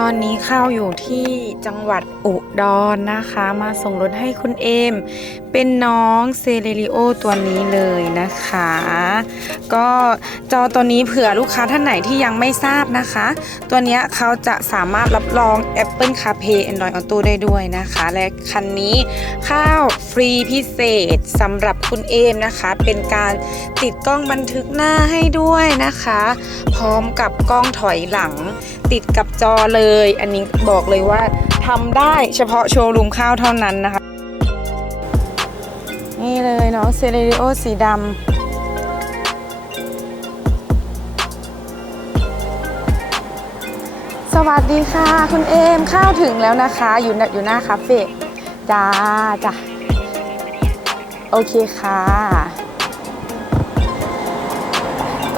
ตอนนี้ข้าวอยู่ที่จังหวัดอุดรนะคะ มาส่งรถให้คุณเอม เป็นน้องเซเรริโอตัวนี้เลยนะคะ ก็จอตัวนี้เผื่อลูกค้าท่านไหนที่ยังไม่ทราบนะคะ ตัวนี้เขาจะสามารถรับรอง Apple CarPlay Android Auto ได้ด้วยนะคะ และคันนี้ข้าวฟรีพิเศษสำหรับคุณเอมนะคะ เป็นการติดกล้องบันทึกหน้าให้ด้วยนะคะ พร้อมกับกล้องถอยหลัง ติดกับจอเลยอันนี้บอกเลยว่าทำได้เฉพาะโชว์รูมข้าวเท่านั้นนะคะ นี่เลยเนาะเซเลร r โอสีดำสวัสดีค่ะ คุณเอมข้าวถึงแล้วนะคะ อยู่อยู่หน้าคาเฟ่จ้าจ้ะโอเคค่ะ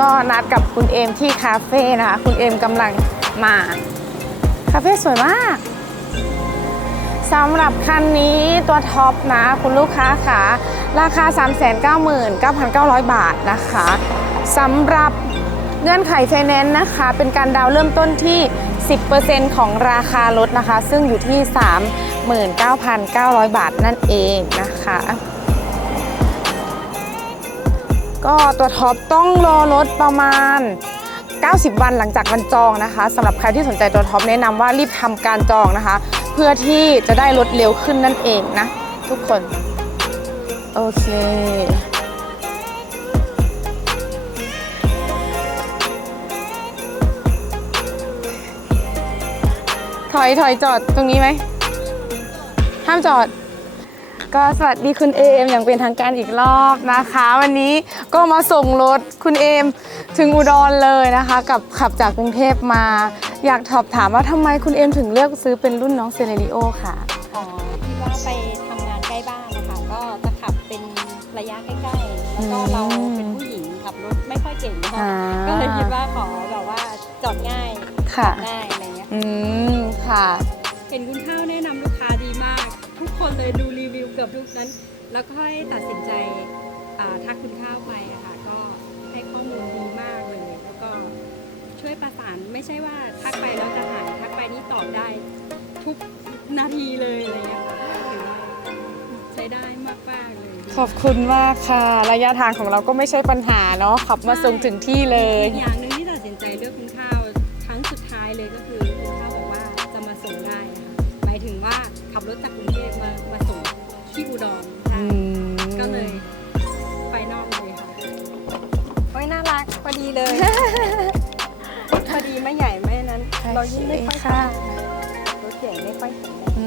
ก็นัดกับคุณเอมที่คาเฟ่นะคะ คุณเอมกำลังมา คาเฟ่สวยมากสำหรับคันนี้ตัวท็อปนะ คุณลูกค้าค่ะ ราคา 399,900 บาทนะคะสำหรับเงื่อนไขไฟแนนซ์นะคะ เป็นการดาวน์เริ่มต้นที่ 10%ของราคารถนะคะ ซึ่งอยู่ที่ 39,900 บาทนั่นเองนะคะ ก็ตัวท็อปต้องรอรถประมาณ 90 วันหลังจากวันจองนะคะสำหรับใครที่สนใจตัวท็อปแนะนำว่ารีบทำการจองนะคะ เพื่อที่จะได้รถเร็วขึ้นนั่นเองนะ ทุกคน โอเคถอยถอยจอดตรงนี้ไหม ห้ามจอด ก็สวัสดีคุณเอมอย่างเป็นทางการอีกรอบนะคะ วันนี้ก็มาส่งรถคุณเอมถึงอุดรเลยนะคะ กับขับจากกรุงเทพมา อยากสอบถามว่าทำไมคุณเอมถึงเลือกซื้อเป็นรุ่นน้องเซเนริโอค่ะ อ๋อที่ว่าไปทำงานใกล้บ้านนะคะก็จะขับเป็นระยะใกล้ๆ แล้วก็เราเป็นผู้หญิงขับรถไม่ค่อยเก่งนะคะอ่า ก็เลยคิดว่าขอแบบว่าจอดง่ายค่ะขับง่ายอะไรเงี้ยอืมค่ะ เห็นคุณข้าวแนะน คนเลยดูรีวิวเกือบทุกนั้น แล้วก็ให้ตัดสินใจอ่าทักคุณข้าวไปอะค่ะก็ให้ข้อมูลดีมากเลย แล้วก็ช่วยประสานไม่ใช่ว่าทักไปแล้วจะหายทักไปนี่ตอบได้ทุกนาทีเลยอะไรเงี้ยค่ะถือว่าใช้ได้มากๆเลย ขอบคุณมากค่ะ ระยะทางของเราก็ไม่ใช่ปัญหาเนาะขับมาส่งถึงที่เลยอีกอย่างหนึ่งที่ตัดสินใจเลือกคุณข้าวครั้งสุดท้ายเลยก็คือคุณข้าวบอกว่าจะมาส่งได้ค่ะหมายถึงว่าขับรถจากกรุงเทพมามาส่งที่อุ ดรได้อืมก็เลยไปนอกเลยค่ะ โอ้ยน่ารักพอดีเลย พอดีไม่ใหญ่ไม่นั้น เรายิ่งไม่ค่อยค่ะรถใหญ่ไม่ค่อยเห็นอื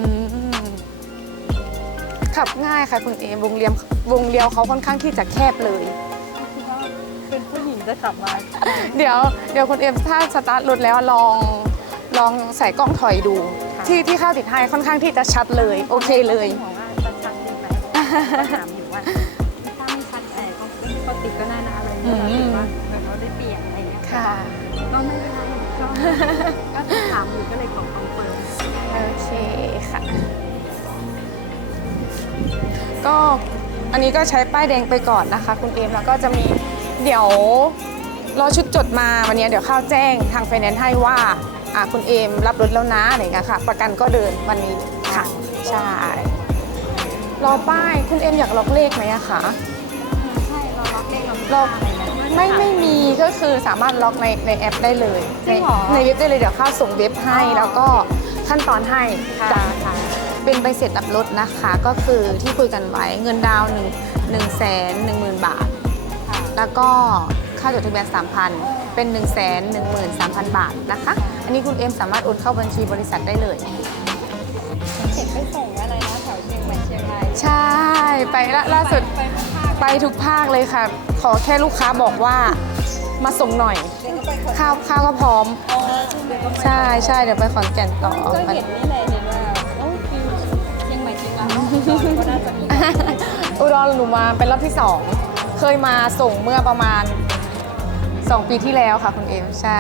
มขับง่ายค่ะคุณเอมวงเลียมวงเลี้ยวเขาค่อนข้างที่จะแคบเลย คิดว่าเป็นผู้หญิงจะขับมาเดี๋ยวเดี๋ยวคุณเอมถ้าสตาร์ทรถแล้วลองลองใส่กล้องถอยดู ที่ที่ข้าวติดให้ค่อนข้างที่จะชัดเลย โอเคเลย ของ ก็ถามอยู่ว่าถ้าไม่ชัดอะไรเขาเขาติดก็น่านะอะไรอย่างเงี้ยหรือว่าเหมือนเขาได้เปลี่ยนอะไรเงี้ยค่ะ ก็ไม่เป็นไรก็ก็ถามอยู่ก็เลยขอคอนเฟิร์มโอเคค่ะ ก็อันนี้ก็ใช้ป้ายแดงไปก่อนนะคะ คุณเอมแล้วก็จะมีเดี๋ยวรอชุดจดมาวันนี้เดี๋ยวข้าวแจ้งทางไฟแนนซ์ให้ว่าอะคุณเอมรับรถแล้วนะอะไรอย่างเงี้ยค่ะ ประกันก็เดินวันนี้ค่ะ ใช่ รอป้ายคุณเอมอยากล็อกเลขไหมอะคะใช่เราล็อกเลขเราล็อกอะไรนะไม่ไม่มีก็คือสามารถล็อกในในแอปได้เลยจริงเหรอในในเว็บได้เลยเดี๋ยวข้าวส่งเว็บให้อ๋อแล้วก็ขั้นตอนให้ค่ะจ้ะค่ะเป็นใบเสร็จรับรถนะคะ ก็คือที่คุยกันไว้เงินดาวน์หนึ่งหนึ่งแสนหนึ่งหมื่นบาทค่ะแล้วก็ค่าจดทะเบียนสามพันเป็น1นึ่งแสนหนึ่งหมื่นสามพันบาทนะคะ อันนี้คุณเอ็มสามารถโอนเข้าบัญชีบริษัทได้เลยเห็นไปส่งอะไรนะแถ วเชียงใหม่เชียงรายใช่ ไปละล่าสุดไปไปภาคไปทุกภาคเลยค่ะ ขอแค่ลูกค้าบอกว่ามาส่งหน่อย เดี๋ยวก็ไปขอนข้าวข้าวก็พร้อม อ๋อเดี๋ยวก็ไปใช่ใช่เดี๋ยวไปขอนแก่นต่อก็เห็นนี่เลยเห็นว่าโอ้ฟิวเชียงใหม่เชียงรายเนอะก็น่าจะมีอุดรหนูมาเป็นรอบที่สองเคยมาส่งเมื่อประมาณ 2 ปีที่แล้วค่ะคุณเอ็มใช่